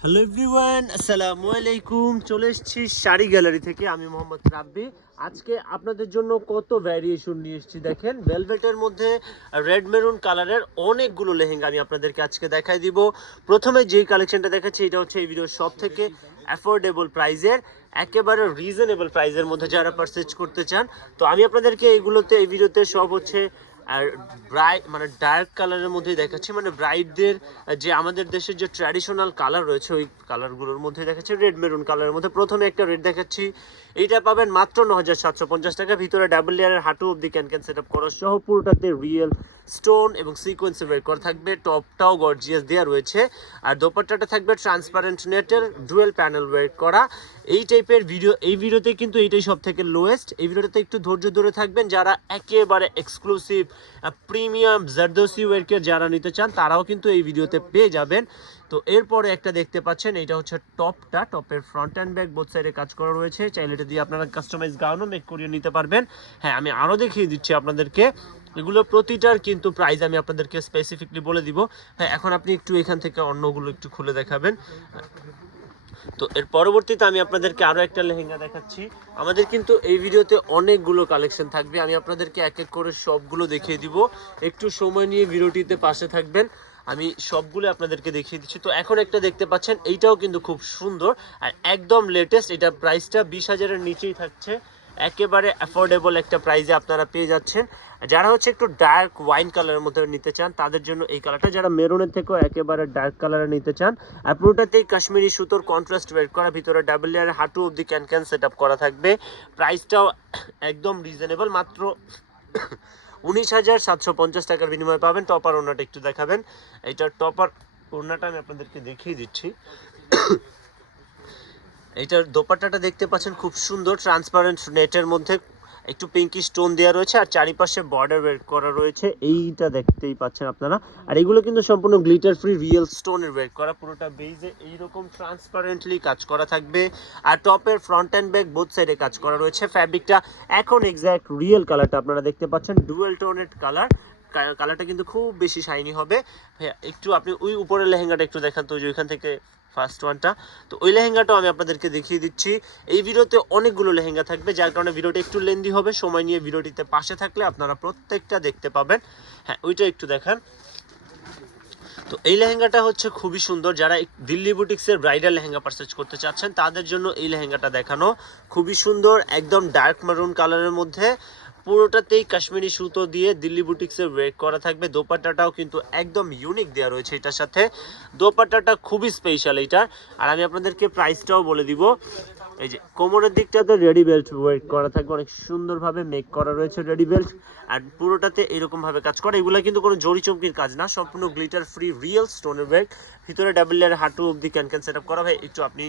Hello everyone আসসালামু আলাইকুম চলে এসেছি শাড়ি গ্যালারি থেকে। আমি মোহাম্মদ রাব্বি। আজকে আপনাদের জন্য কত ভ্যারিয়েশন নিয়ে এসেছি দেখেন। ভেলভেটের মধ্যে রেড মেরুন কালারের অনেকগুলো লেহেঙ্গা আমি আপনাদেরকে আজকে দেখাই দিব। প্রথমে যেই কালেকশনটা দেখাচ্ছি, এটা হচ্ছে এই ভিডিওর সব থেকে অ্যাফোর্ডেবল প্রাইজের একেবারে রিজনেবল প্রাইজের মধ্যে যারা পারচেজ করতে চান। তো আমি আপনাদেরকে এইগুলোতে এই ভিডিওতে সব হচ্ছে আর ব্রাইট মানে ডার্ক কালারের মধ্যেই দেখাচ্ছি মানে ব্রাইটদের যে আমাদের দেশের যে ট্র্যাডিশনাল কালার রয়েছে, ওই কালারগুলোর মধ্যে দেখাচ্ছি রেড মেরুন কালারের মধ্যে। প্রথমে একটা রেড দেখাচ্ছি, এইটা পাবেন মাত্র ন হাজার সাতশো পঞ্চাশ টাকা, ভিতরে ডাবল লেয়ারের হাঁটু অব্দি ক্যান ক্যান সেট আপ করা, সহ পুরোটাতে রিয়েল স্টোন এবং সিকোয়েন্সে বের করা থাকবে। টপটাও গর্জিয়াস দেওয়া রয়েছে। আর দোপাট্টাটা থাকবে ট্রান্সপারেন্ট নেটের ডুয়েল প্যানেল ওয়েট করা। এই টাইপের ভিডিও, এই ভিডিওতে কিন্তু এইটাই সব থেকে লোয়েস্ট এই ভিডিওটাতে একটু ধৈর্য ধরে থাকবেন। যারা একেবারে এক্সক্লুসিভ প্রিমিয়াম জারদোসি ওয়েরকে যারা নিতে চান, তারাও কিন্তু এই ভিডিওতে পেয়ে যাবেন। তো এরপরে একটা দেখতে পাচ্ছেন এটা হচ্ছে টপটা। টপের ফ্রন্ট অ্যান্ড ব্যাক বোথ সাইডে কাজ করা রয়েছে। চাইলে এটা দিয়ে আপনারা কাস্টমাইজ গাউনও মেক করিয়ে নিতে পারবেন। হ্যাঁ আমি আরও দেখিয়ে দিচ্ছি আপনাদেরকে। এগুলো প্রতিটার কিন্তু প্রাইস আমি আপনাদেরকে স্পেসিফিকলি বলে দিব। হ্যাঁ এখন আপনি একটু এখান থেকে অন্যগুলো একটু খুলে দেখাবেন। তো এর পরবর্তীতে আমি আপনাদেরকে আরও একটা লেহেঙ্গা দেখাচ্ছি। আমাদের কিন্তু এই ভিডিওতে অনেকগুলো কালেকশন থাকবে। আমি আপনাদেরকে এক এক করে সবগুলো দেখিয়ে দিব। একটু সময় নিয়ে ভিডিওটিতে পাশে থাকবেন। আমি সবগুলো আপনাদেরকে দেখিয়ে দিচ্ছি। তো এখন একটা দেখতে পাচ্ছেন, এইটাও কিন্তু খুব সুন্দর। আর একদম লেটেস্ট এটা প্রাইসটা বিশ হাজারের নিচেই থাকছে। একেবারে অ্যাফোর্ডেবল একটা প্রাইসে আপনারা পেয়ে যাচ্ছেন। যারা হচ্ছে একটু ডার্ক ওয়াইন কালারের মধ্যে নিতে চান, তাদের জন্য এই কালারটা যারা মেরুনের থেকেও একেবারে ডার্ক কালারে নিতে চান, আর পুরোটাতেই কাশ্মীরি সুতোর কন্ট্রাস্ট ওয়েট করা, ভিতরে ডাবল লেয়ারের হাঁটু অবধি ক্যান ক্যান সেট করা থাকবে। প্রাইসটাও একদম রিজনেবল মাত্র উনিশ হাজার সাতশো পঞ্চাশ টাকার বিনিময়ে পাবেন। টপার ওনাটা একটু দেখাবেন। এইটার টপার ওনাটা আমি আপনাদেরকে দেখিয়ে দিচ্ছি। এইটার দোপাট্টাটা দেখতে পাচ্ছেন, খুব সুন্দর ট্রান্সপারেন্ট নেটের মধ্যে। একটু পিঙ্কি স্টোন দেওয়া রয়েছে আর চারিপাশে বর্ডার ওয়েট করা রয়েছে। এইটা দেখতেই পাচ্ছেন আপনারা। আর এগুলো কিন্তু সম্পূর্ণ গ্লিটার ফ্রি রিয়েল স্টোনের ওয়েট করা পুরোটা বেজে এইরকম ট্রান্সপারেন্টলি কাজ করা থাকবে। আর টপের ফ্রন্ট অ্যান্ড ব্যাক বোথ সাইডে কাজ করা রয়েছে। ফ্যাব্রিকটা এখন এক্স্যাক্ট রিয়েল কালারটা আপনারা দেখতে পাচ্ছেন। ডুয়েল টোনেড কালার কালারটা কিন্তু খুব বেশি শাইনি হবে। হ্যাঁ, একটু আপনি ওই উপরের লেহেঙ্গাটা একটু দেখান তো যে ওইখান থেকে ফার্স্ট ওয়ানটা। তো ওই লেহেঙ্গাটাও আমি আপনাদেরকে দেখিয়ে দিচ্ছি। এই ভিডিওতে অনেকগুলো লেহেঙ্গা থাকবে, যার কারণে ভিডিওটা একটু লেন্দি হবে। সময় নিয়ে ভিডিওটিতে পাশে থাকলে আপনারা প্রত্যেকটা দেখতে পাবেন। হ্যাঁ ওইটা একটু দেখান। তো এই লেহেঙ্গাটা হচ্ছে খুবই সুন্দর। যারা দিল্লি বুটিক্সের ব্রাইডাল লেহেঙ্গা পারচেজ করতে চাচ্ছেন, তাদের জন্য এই লেহেঙ্গাটা দেখানো খুবই সুন্দর, একদম ডার্ক মারুন কালারের মধ্যে। পুরোটাতেই কাশ্মীরি সুতো দিয়ে দিল্লি বুটিক্সের ওয়েক করা থাকবে। দোপাট্টাটাও কিন্তু একদম ইউনিক দেওয়া রয়েছে এটার সাথে। দোপাট্টাটা খুবই স্পেশাল এটা আর আমি আপনাদেরকে প্রাইসটাও বলে দিব। এই যে কোমরের দিকটাতে রেডি বেল্ট ওয়েট করা থাকবে, অনেক সুন্দরভাবে মেক করা রয়েছে রেডি বেল্ট। আর পুরোটাতে এরকম ভাবে কাজ করে, এগুলো কিন্তু কোনো জড়ি চমকির কাজ না, সম্পূর্ণ গ্লিটার ফ্রি রিয়েল স্টোনের বেল্ট ভিতরে ডাবল লেয়ার হাঁটু অব্দি ক্যান ক্যান সেট আপ করা। হয় একটু আপনি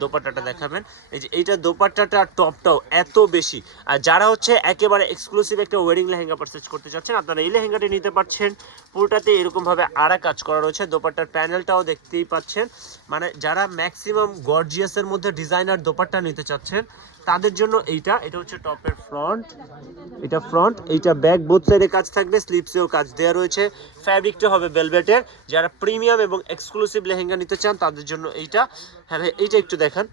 দোপাট্টাটা দেখাবেন। এই যে এইটা দোপাট্টাটা টপটাও এত বেশি। আর যারা হচ্ছে একেবারে এক্সক্লুসিভ একটা ওয়েডিং লেহেঙ্গা পারচেজ করতে চাচ্ছেন আপনারা এই লেহেঙ্গাটি নিতে পারছেন। পুরোটাতে এরকম ভাবে আড়া কাজ করা রয়েছে। দোপাট্টার প্যানেলটাও দেখতেই পাচ্ছেন। মানে যারা ম্যাক্সিমাম গর্জিয়াসের মধ্যে ডিজাইনার দোপাট্টা নিতে চাচ্ছেন, তাদের জন্য এইটা, এটা হচ্ছে টপের ফ্রন্ট, এটা ফ্রন্ট, এইটা ব্যাক বোথ সাইডে কাজ থাকবে স্লিপসেও কাজ দেওয়া রয়েছে ফ্যাব্রিকটা হবে ভেলভেটের যারা প্রিমিয়াম এবং এক্সক্লুসিভ লেহেঙ্গা নিতে চান, তাদের জন্য এইটা। হ্যাঁ এইটা একটু দেখান।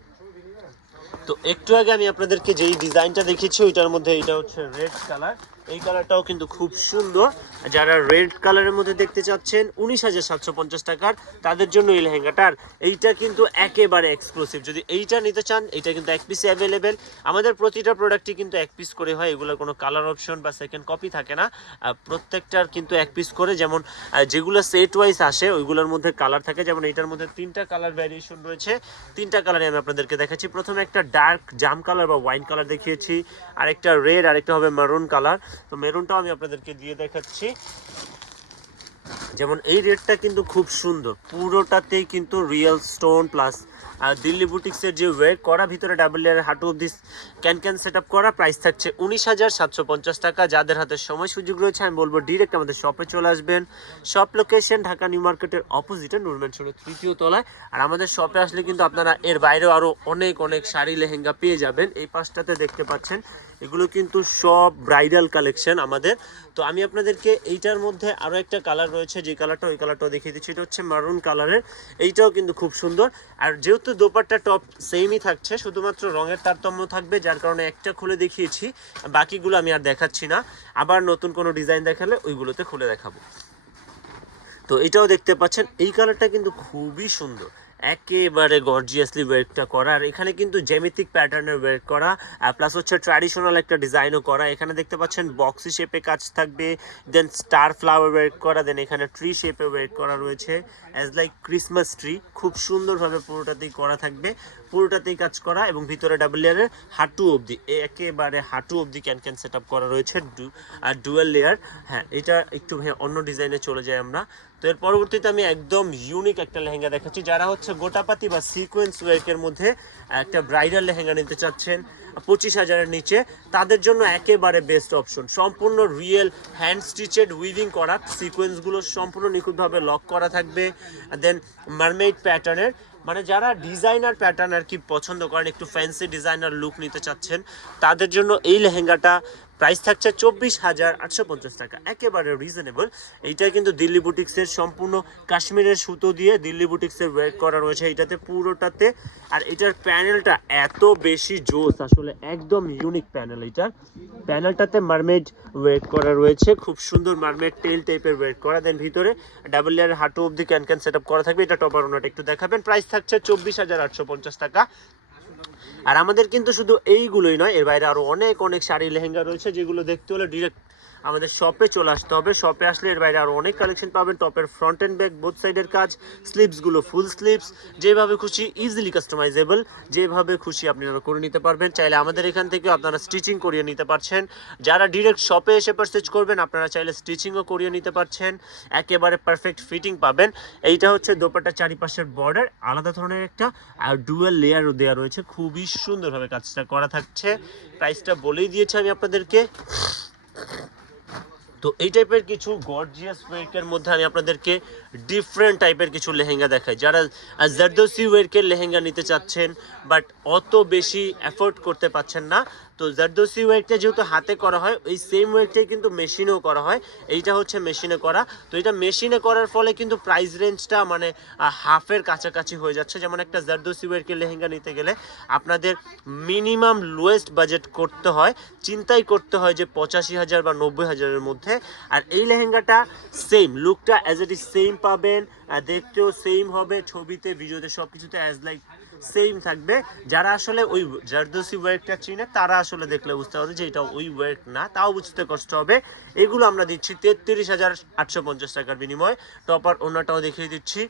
তো একটু আগে আমি আপনাদেরকে যেই ডিজাইনটা দেখিয়েছি, ওইটার মধ্যে এইটা হচ্ছে রেড কালার এই কালারটাও কিন্তু খুব সুন্দর। যারা রেড কালারের মধ্যে দেখতে চাচ্ছেন, উনিশ হাজার সাতশো পঞ্চাশ টাকার, তাদের জন্য এই লেহেঙ্গাটার এইটা কিন্তু একেবারে এক্সক্লুসিভ যদি এইটা নিতে চান, এইটা কিন্তু এক পিসে অ্যাভেলেবেল আমাদের প্রতিটা প্রোডাক্টই কিন্তু এক পিস করে হয়, এগুলোর কোনো কালার অপশন বা সেকেন্ড কপি থাকে না। প্রত্যেকটার কিন্তু এক পিস করে, যেমন যেগুলো সেট ওয়াইজ আসে, ওইগুলোর মধ্যে কালার থাকে। যেমন এইটার মধ্যে তিনটা কালার ভ্যারিয়েশন রয়েছে। তিনটা কালারে আমি আপনাদেরকে দেখাচ্ছি। প্রথমে একটা ডার্ক জাম কালার বা ওয়াইন কালার দেখিয়েছি। আরেকটা রেড আরেকটা হবে মারুন কালার তো মেরুনটাও আমি আপনাদেরকে দিয়ে দেখাচ্ছি। যেমন এই রেটটা কিন্তু খুব সুন্দর। পুরোটাতেই কিন্তু রিয়েল স্টোন প্লাস আর দিল্লি বুটিক্সের যে ওয়েট করা ভিতরে ডাবল লেয়ারের হাঁটু অব্দি ক্যান ক্যান সেট করা প্রাইস থাকছে উনিশ হাজার সাতশো পঞ্চাশ টাকা। যাদের হাতে সময় সুযোগ রয়েছে, আমি বলব ডিরেক্ট আমাদের শপে চলে আসবেন। শপ লোকেশন ঢাকা নিউ মার্কেটের অপোজিটে নুরম্যান সড়ক তৃতীয় তলায়। আর আমাদের শপে আসলে কিন্তু আপনারা এর বাইরেও আরও অনেক অনেক শাড়ি, লেহেঙ্গা পেয়ে যাবেন। এই পাশটাতে দেখতে পাচ্ছেন এগুলো কিন্তু সব ব্রাইডাল কালেকশন আমাদের। তো আমি আপনাদেরকে এইটার মধ্যে আরও একটা কালার রয়েছে, যে কালারটা ওই কালারটাও দেখিয়ে দিচ্ছি। এটা হচ্ছে মারুন কালারের এইটাও কিন্তু খুব সুন্দর। আর যেহেতু দোপাট্টা টপ সেমই থাকছে, শুধুমাত্র রঙের তারতম্য থাকবে, যার কারণে একটা খুলে দেখিয়েছি। বাকিগুলো আমি আর দেখাচ্ছি না। আবার নতুন কোনো ডিজাইন দেখালে ওইগুলোতে খুলে দেখাবো। তো এটাও দেখতে পাচ্ছেন। এই কালারটা কিন্তু খুবই সুন্দর। একেবারে গর্জিয়াসলি ওয়ার্কটা করা। আর এখানে কিন্তু জ্যামিতিক প্যাটার্নের ওয়ার্ক করা প্লাস হচ্ছে ট্র্যাডিশনাল একটা ডিজাইনও করা। এখানে দেখতে পাচ্ছেন বক্সি শেপে কাজ থাকবে দেন স্টার ফ্লাওয়ার ওয়ার্ক করা দেন এখানে ট্রি শেপে ওয়ার্ক করা রয়েছে। অ্যাজ লাইক ক্রিসমাস ট্রি খুব সুন্দরভাবে পুরোটাতেই করা থাকবে। পুরোটাতেই কাজ করা এবং ভিতরে ডাবল লেয়ারের হাঁটু অবধি একেবারে হাঁটু অবধি ক্যান ক্যান সেট করা রয়েছে। আর ডুয়েল লেয়ার হ্যাঁ এটা একটু অন্য ডিজাইনে চলে যাই আমরা। তো এর পরবর্তীতে আমি একদম ইউনিক একটা লেহেঙ্গা দেখাচ্ছি, যারা হচ্ছে গোটাপাতি বা সিকোয়েন্স ওয়ার্কের মধ্যে একটা ব্রাইডাল লেহেঙ্গা নিতে চাচ্ছেন, পঁচিশ হাজারের নিচে, তাদের জন্য একেবারে বেস্ট অপশন সম্পূর্ণ রিয়েল হ্যান্ড স্টিচেড উইভিং করা সিকোয়েন্সগুলো সম্পূর্ণ নিখুঁতভাবে লক করা থাকবে দেন মারমেড প্যাটার্নের মানে যারা ডিজাইনার প্যাটার্ন আর কি পছন্দ করেন, একটু ফ্যান্সি ডিজাইনার লুক নিতে চাচ্ছেন, তাদের জন্য এই লেহেঙ্গাটা প্রাইস থাকছে চব্বিশ হাজার আটশো পঞ্চাশ টাকা। একেবারে রিজনেবল এইটা কিন্তু দিল্লি বুটিক্সের সম্পূর্ণ কাশ্মীরের সুতো দিয়ে দিল্লি বুটিক্সের ওয়ার্ক করা রয়েছে। এটাতে পুরোটাতে আর এটার প্যানেলটা এত বেশি জোস, আসলে একদম ইউনিক প্যানেল এটার প্যানেলটাতে মারমেড ওয়েট করা রয়েছে, খুব সুন্দর মারমেড টেল টাইপের ওয়েট করা। দেন ভিতরে ডাবল লেয়ার হাঁটু অব্দি ক্যান ক্যান সেট করা থাকবে। এটা টপার ওনাটা একটু দেখাবেন। প্রাইস থাকছে চব্বিশ হাজার আটশো পঞ্চাশ টাকা। আর আমাদের কিন্তু শুধু এইগুলোই নয়, এর বাইরে আরও অনেক অনেক শাড়ি, লেহেঙ্গা রয়েছে যেগুলো দেখতে হলে ডিরেক্ট আমাদের শপে চলে আসতে হবে। শপে আসলে এর বাইরে আরও অনেক কালেকশন পাবেন। টপের ফ্রন্ট এন্ড ব্যাক বোথ সাইডের কাজ স্লিপসগুলো ফুল স্লিপস যেভাবে খুশি ইজিলি কাস্টমাইজেবল যেভাবে খুশি আপনারা করে নিতে পারবেন। চাইলে আমাদের এখান থেকে আপনারা স্টিচিং করিয়ে নিতে পারছেন। যারা ডিরেক্ট শপে এসে পারচেজ করবেন, আপনারা চাইলে স্টিচিংও করিয়ে নিতে পারছেন। একেবারে পারফেক্ট ফিটিং পাবেন। এইটা হচ্ছে দোপাট্টা চারিপাশের বর্ডার আলাদা ধরনের একটা, আর ডুয়েল লেয়ারও দেওয়া রয়েছে। খুবই সুন্দরভাবে কাজটা করা থাকছে। প্রাইসটা বলেই দিয়েছি আমি আপনাদেরকে। তো এই টাইপের কিছু গর্জিয়াস ওয়েকের মধ্যে আমি আপনাদেরকে ডিফারেন্ট টাইপের কিছু লেহেঙ্গা দেখাই। যারা জারদোসি ওয়েকের লেহেঙ্গা নিতে চাচ্ছেন বাট অত বেশি অ্যাফোর্ড করতে পারছেন না তো জারদোসি ওয়েরটা যেহেতু হাতে করা হয় ওই সেম ওয়েরটাই কিন্তু মেশিনেও করা হয়। এইটা হচ্ছে মেশিনে করা। তো এটা মেশিনে করার ফলে কিন্তু প্রাইস রেঞ্জটা মানে হাফের কাছাকাছি হয়ে যাচ্ছে। যেমন একটা জারদোসি ওয়েরকে লেহেঙ্গা নিতে গেলে আপনাদের মিনিমাম লোয়েস্ট বাজেট করতে হয়। চিন্তাই করতে হয় যে পঁচাশি হাজার বা নব্বই হাজারের মধ্যে। আর এই লেহেঙ্গাটা সেম লুকটা অ্যাজ ইট ইজ সেম পাবেন। দেখতেও সেম হবে। ছবিতে ভিডিওতে সব কিছুতে অ্যাজ লাইক সেম থাকবে। যারা আসলে ওই জারদোসি ওয়ার্কটা চিনে, তারা আসলে দেখলে বুঝতে পারবে যে এটা ওই ওয়ার্ক না, তাও বুঝতে কষ্ট হবে। এগুলো আমরা দিচ্ছি তেত্রিশ হাজার আটশো পঞ্চাশ টাকার বিনিময়ে। টপার ওনাটাও দেখিয়ে দিচ্ছি।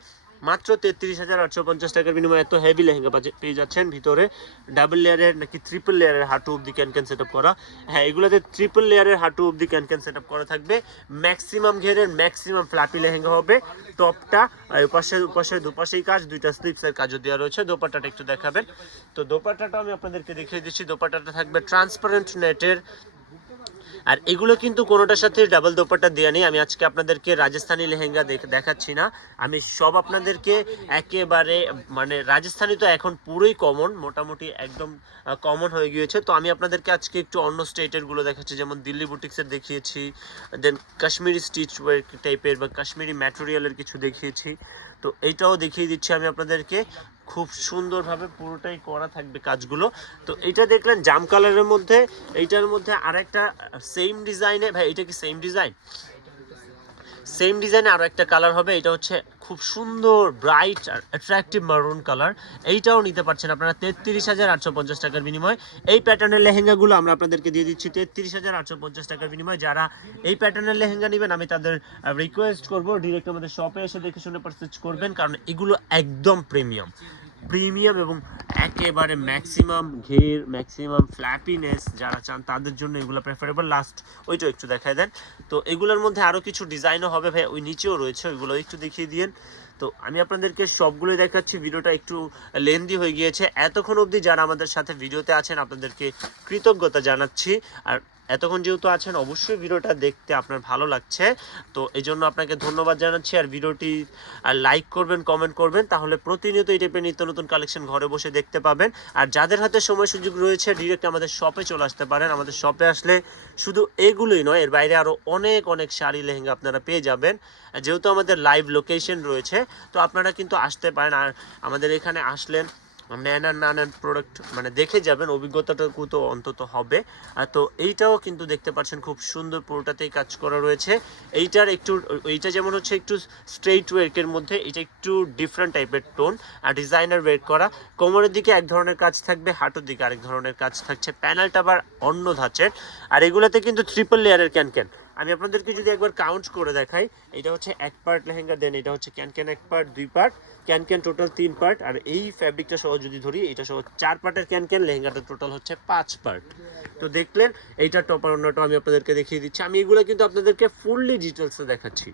মাত্র তেত্রিশ হাজার আটশো পঞ্চাশ টাকার বিনিময়ে এত হেভি লেহেঙ্গা পেয়ে যাচ্ছেন। ভিতরে ডাবল লেয়ারের নাকি ট্রিপল লেয়ারের হাঁটু অব্দি ক্যান ক্যান সেট করা। হ্যাঁ এগুলোতে ট্রিপল লেয়ারের হাঁটু অব্দি ক্যান ক্যান সেট করা থাকবে। ম্যাক্সিমাম ঘেরের ম্যাক্সিমাম ফ্ল্যাপি লেহেঙ্গা হবে। টপটা আর পাশে পাশে দুপাশেই কাজ, দুইটা স্লিপসের কাজও দেওয়া রয়েছে। দোপাট্টাটা একটু দেখাবেন। তো দোপাট্টাটা আমি আপনাদেরকে দেখিয়ে দিচ্ছি। দোপাট্টাটা থাকবে ট্রান্সপারেন্ট নেটের আর এগুলো কিন্তু কোনোটার সাথে ডাবল দোপাট্টা দেওয়া নেই। আমি আজকে আপনাদেরকে রাজস্থানি লেহেঙ্গা দেখ- দেখাচ্ছি না। আমি সব আপনাদেরকে একেবারে মানে রাজস্থানি তো এখন পুরোই কমন মোটামুটি একদম কমন হয়ে গিয়েছে। তো আমি আপনাদেরকে আজকে একটু অন্য স্টেটেরগুলো দেখাচ্ছি। যেমন দিল্লি বুটিক্সের দেখিয়েছি দেন কাশ্মীরি স্টিচ টাইপের বা কাশ্মীরি ম্যাটেরিয়ালের কিছু দেখিয়েছি। তো এইটাও দেখিয়ে দিচ্ছি আমি আপনাদেরকে। খুব সুন্দরভাবে পুরোটাই করা থাকবে কাজগুলো। তো এটা দেখলেন জাম কালারের মধ্যে, এইটার মধ্যে আরেকটা সেম ডিজাইনে ভাই এটা কি সেম ডিজাইন সেম ডিজাইনে আরও একটা কালার হবে, এটা হচ্ছে খুব সুন্দর ব্রাইট আর অ্যাট্রাকটিভ মারুন কালার এইটাও নিতে পারছেন আপনারা তেত্রিশ হাজার আটশো পঞ্চাশ টাকার বিনিময়ে। এই প্যাটার্নের লেহেঙ্গাগুলো আমরা আপনাদেরকে দিয়ে দিচ্ছি তেত্রিশ হাজার আটশো পঞ্চাশ টাকার বিনিময়ে। যারা এই প্যাটার্নের লেহেঙ্গা নেবেন, আমি তাদের রিকোয়েস্ট করব ডিরেক্ট আমাদের শপে এসে দেখে শুনে পারচেজ করবেন, কারণ এগুলো একদম প্রিমিয়াম প্রিমিয়াম এবং একেবারে ম্যাক্সিমাম ঘের, ম্যাক্সিমাম ফ্ল্যাপিনেস যারা চান তাদের জন্য এগুলো প্রেফারেবল লাস্ট ওইটা একটু দেখায় দেন। তো এগুলোর মধ্যে আরও কিছু ডিজাইনও হবে ভাই ওই নিচেও রয়েছে, ওইগুলো একটু দেখিয়ে দিন তো আমি আপনাদেরকে সবগুলোই দেখাচ্ছি, ভিডিওটা একটু লেন্দি হয়ে গিয়েছে। এতক্ষণ অবধি যারা আমাদের সাথে ভিডিওতে আছেন, আপনাদেরকে কৃতজ্ঞতা জানাচ্ছি। আর এতক্ষণ যেহেতু আছেন, অবশ্যই ভিডিওটা দেখতে আপনার ভালো লাগছে। তো এই জন্য আপনাকে ধন্যবাদ জানাচ্ছি। আর ভিডিওটি, আর লাইক করবেন কমেন্ট করবেন, তাহলে প্রতিনিয়ত এই টাইপের নিত্য নতুন কালেকশন ঘরে বসে দেখতে পাবেন। আর যাদের হাতে সময় সুযোগ রয়েছে ডিরেক্ট আমাদের শপে চলে আসতে পারেন। আমাদের শপে আসলে শুধু এগুলোই নয়, এর বাইরে আরও অনেক অনেক শাড়ি, লেহেঙ্গা আপনারা পেয়ে যাবেন। যেহেতু আমাদের লাইভ লোকেশন রয়েছে, তো আপনারা কিন্তু আসতে পারেন। আর আমাদের এখানে আসলেন নেন আর না নেন প্রোডাক্ট মানে দেখে যাবেন, অভিজ্ঞতাটুকু তো অন্তত হবে। তো এইটাও কিন্তু দেখতে পাচ্ছেন, খুব সুন্দর পুরোটাতেই কাজ করা রয়েছে। এইটার একটু, এইটা যেমন হচ্ছে একটু স্ট্রেইট ওয়ার্কের মধ্যে, এটা একটু ডিফারেন্ট টাইপের টোন আর ডিজাইনার ওয়েট করা। কোমরের দিকে এক ধরনের কাজ থাকবে, হাঁটুর দিকে আরেক ধরনের কাজ থাকছে প্যানেলটা আবার অন্য ধাঁচের। আর এগুলোতে কিন্তু ট্রিপল লেয়ারের ক্যান ক্যান আমি আপনাদেরকে যদি একবার কাউন্ট করে দেখাই, এটা হচ্ছে এক পার্ট লেহেঙ্গা দেন এটা হচ্ছে ক্যান ক্যান এক পার্ট দুই পার্ট ক্যান ক্যান টোটাল তিন পার্ট আর এই ফ্যাব্রিকটা সহ যদি ধরি, এটা সহ চার পার্টের ক্যান ক্যান লেহেঙ্গাটা টোটাল হচ্ছে পাঁচ পার্ট তো দেখলেন, এইটা টপার অন্যটা আমি আপনাদেরকে দেখিয়ে দিচ্ছি। আমি এগুলো কিন্তু আপনাদেরকে ফুললি ডিটেলসে দেখাচ্ছি।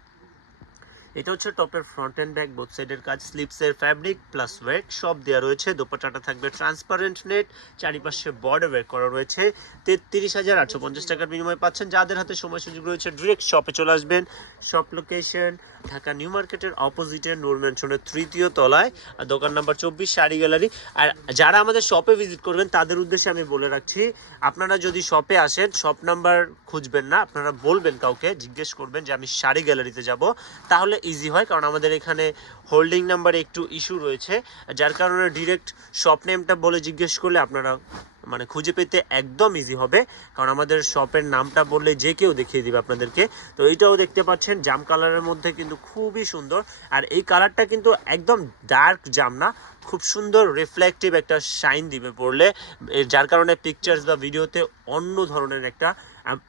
এটা হচ্ছে টপের ফ্রন্ট অ্যান্ড ব্যাক বোথ সাইডের কাজ স্লিপসের ফ্যাব্রিক প্লাস ওয়েট সব দেওয়া রয়েছে, দোপাটাটা থাকবে ট্রান্সপারেন্ট নেট চারিপাশে বর্ডার ওয়েট করা রয়েছে। তেত্রিশ হাজার আটশো পঞ্চাশ টাকার বিনিময়ে পাচ্ছেন। যাদের হাতে সময় সুযোগ রয়েছে ডিরেক্ট শপে চলে আসবেন। শপ লোকেশন ঢাকা নিউ মার্কেটের অপোজিটে নূর তৃতীয় তলায়। আর দোকান নাম্বার চব্বিশ, শাড়ি গ্যালারি আর যারা আমাদের শপে ভিজিট করবেন, তাদের উদ্দেশ্যে আমি বলে রাখছি, আপনারা যদি শপে আসেন শপ নাম্বার খুঁজবেন না, আপনারা বলবেন কাউকে, জিজ্ঞেস করবেন যে আমি শাড়ি গ্যালারিতে যাব। তাহলে ইজি হয়, কারণ আমাদের এখানে হোল্ডিং নাম্বারে একটু ইস্যু রয়েছে, যার কারণে ডিরেক্ট শপ নেমটা বলে জিজ্ঞেস করলে আপনারা মানে খুঁজে পেতে একদম ইজি হবে, কারণ আমাদের শপের নামটা বললে যে কেউ দেখিয়ে দিবে আপনাদেরকে। তো এইটাও দেখতে পাচ্ছেন, জাম কালারের মধ্যে কিন্তু খুবই সুন্দর, আর এই কালারটা কিন্তু একদম ডার্ক জাম না, খুব সুন্দর রিফ্লেকটিভ একটা শাইন দিবে পড়লে যার কারণে পিকচার্স বা ভিডিওতে অন্য ধরনের একটা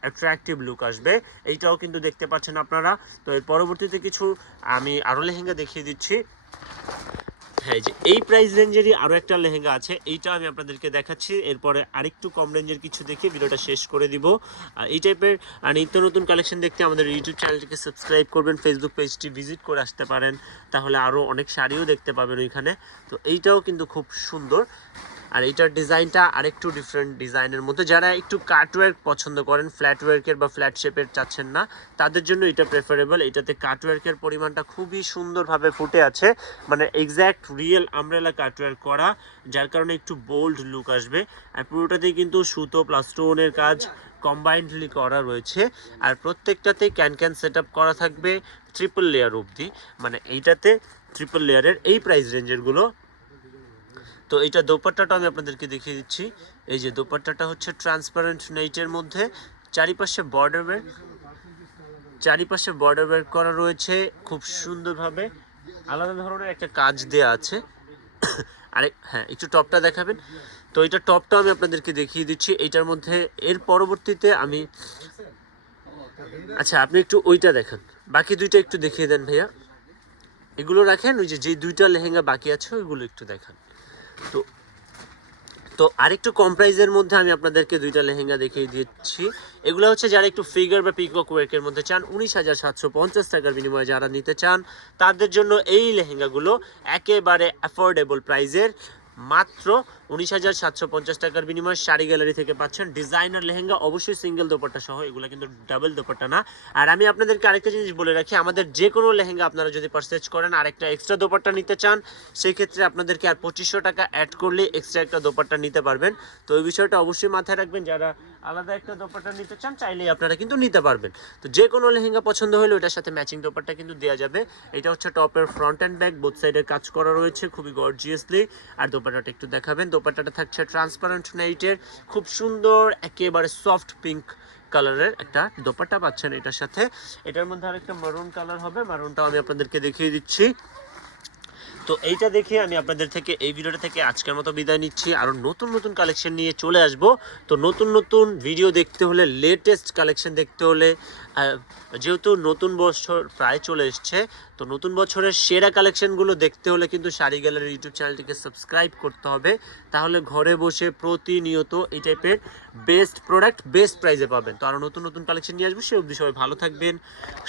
অ্যাট্রাকটিভ লুক আসবে। এইটাও কিন্তু দেখতে পাচ্ছেন আপনারা। তো এর পরবর্তীতে কিছু, আমি আরও লেহেঙ্গা দেখিয়ে দিচ্ছি। হ্যাঁ যে এই প্রাইস রেঞ্জেরই আরও একটা লেহেঙ্গা আছে। এইটা আমি আপনাদেরকে দেখাচ্ছি। এরপরে আরেকটু কম রেঞ্জের কিছু দেখিয়ে ভিডিওটা শেষ করে দিব। আর এই টাইপের নিত্য নতুন কালেকশন দেখতে আমাদের ইউটিউব চ্যানেলটিকে সাবস্ক্রাইব করবেন ফেসবুক পেজটি ভিজিট করে আসতে পারেন। তাহলে আরও অনেক শাড়িও দেখতে পাবেন ওইখানে। তো এইটাও কিন্তু খুব সুন্দর। আর এইটার ডিজাইনটা আরেকটু ডিফারেন্ট ডিজাইনের মধ্যে। যারা একটু কাটওয়ার্ক পছন্দ করেন ফ্ল্যাট ওয়ার্কের বা ফ্ল্যাট শেপের চাচ্ছেন না, তাদের জন্য এটা প্রেফারেবল এটাতে কাটওয়ার্কের পরিমাণটা খুবই সুন্দরভাবে ফুটে আছে। মানে এক্স্যাক্ট রিয়েল আমব্রেলা কাটওয়ার্ক করা, যার কারণে একটু বোল্ড লুক আসবে। আর পুরোটাতেই কিন্তু সুতো প্লাস স্টোনের কাজ কম্বাইন্ডলি করা রয়েছে। আর প্রত্যেকটাতেই ক্যান ক্যান সেট করা থাকবে ট্রিপল লেয়ার অবধি। মানে এইটাতে ট্রিপল লেয়ারের এই প্রাইস রেঞ্জেরগুলো তো এইটা দোপাট্টাটা আমি আপনাদেরকে দেখিয়ে দিচ্ছি। এই যে দোপাট্টাটা হচ্ছে ট্রান্সপারেন্ট নেইটের মধ্যে। চারিপাশে বর্ডার ওয়ার্ক চারিপাশে বর্ডার ওয়ার্ক করা রয়েছে খুব সুন্দরভাবে। আলাদা ধরনের একটা কাজ দেয়া আছে। আরে হ্যাঁ একটু টপটা দেখাবেন। তো এইটা টপটা আমি আপনাদেরকে দেখিয়ে দিচ্ছি। এইটার মধ্যে এর পরবর্তীতে আমি আচ্ছা আপনি একটু ওইটা দেখান। বাকি দুইটা একটু দেখিয়ে দেন ভাইয়া। এগুলো রাখেন, ওই যে যে দুইটা লেহেঙ্গা বাকি আছে, ওইগুলো একটু দেখান। তো তো আরেকটু কম প্রাইজের মধ্যে আমি আপনাদেরকে দুইটা লেহেঙ্গা দেখিয়ে দিচ্ছি। এগুলো হচ্ছে যারা একটু ফিগার বা পিকক ওয়ার্কের মধ্যে চান, উনিশ হাজার সাতশো পঞ্চাশ টাকার বিনিময়ে যারা নিতে চান, তাদের জন্য এই লেহেঙ্গাগুলো একেবারে অ্যাফোর্ডেবল প্রাইজের মাত্র উনিশ হাজার সাতশো পঞ্চাশ টাকার বিনিময়ে শাড়ি গ্যালারি থেকে পাচ্ছেন ডিজাইনার লেহেঙ্গা, অবশ্যই সিঙ্গেল দোপাট্টা সহ, এগুলো কিন্তু ডাবল দোপাট্টা না। আর আমি আপনাদেরকে আরেকটা জিনিস বলে রাখি, আমাদের যে কোনো লেহেঙ্গা আপনারা যদি পারচেজ করেন আর একটা এক্সট্রা দোপাট্টা নিতে চান সেই ক্ষেত্রে আপনাদেরকে আর পঁচিশশো টাকা অ্যাড করলে এক্সট্রা একটা দোপাট্টা নিতে পারবেন। তো ওই বিষয়টা অবশ্যই মাথায় রাখবেন, যারা আলাদা একটা দোপাট্টা নিতে চান, চাইলেই আপনারা কিন্তু নিতে পারবেন। তো যে কোনো লেহেঙ্গা পছন্দ হলে ওটার সাথে ম্যাচিং দোপাট্টা কিন্তু দেওয়া যাবে। এটা হচ্ছে টপের ফ্রন্ট অ্যান্ড ব্যাক বোথ সাইডের কাজ করা রয়েছে, খুবই গর্জিয়াসলি আর দোপাট্টাটা একটু দেখাবেন দোপাট্টাটা থাকছে ট্রান্সপারেন্ট নাইটের খুব সুন্দর, একেবারে সফট পিঙ্ক কালারের একটা দোপাট্টা পাচ্ছেন এটার সাথে। এটার মধ্যে আরেকটা মারুন কালার হবে। মারুনটাও আমি আপনাদেরকে দেখিয়ে দিচ্ছি। তো এইটা দেখে আমি আপনাদের থেকে, এই ভিডিওটা থেকে আজকের মতো বিদায় নিচ্ছি। আরও নতুন নতুন কালেকশন নিয়ে চলে আসব। তো নতুন নতুন ভিডিও দেখতে হলে লেটেস্ট কালেকশন দেখতে হলে যেহেতু নতুন বছর প্রায় চলে এসছে, তো নতুন বছরের সেরা কালেকশনগুলো দেখতে হলে কিন্তু শাড়ি গ্যালারির ইউটিউব চ্যানেলটিকে সাবস্ক্রাইব করতে হবে। তাহলে ঘরে বসে প্রতিনিয়ত এই টাইপের বেস্ট প্রোডাক্ট বেস্ট প্রাইজে পাবেন। তো আরও নতুন নতুন কালেকশন নিয়ে আসব। সে অবধি সবাই ভালো থাকবেন,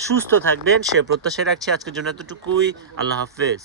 সুস্থ থাকবেন। সে প্রত্যাশায় রাখছি আজকের জন্য এতটুকুই। আল্লাহ হাফেজ।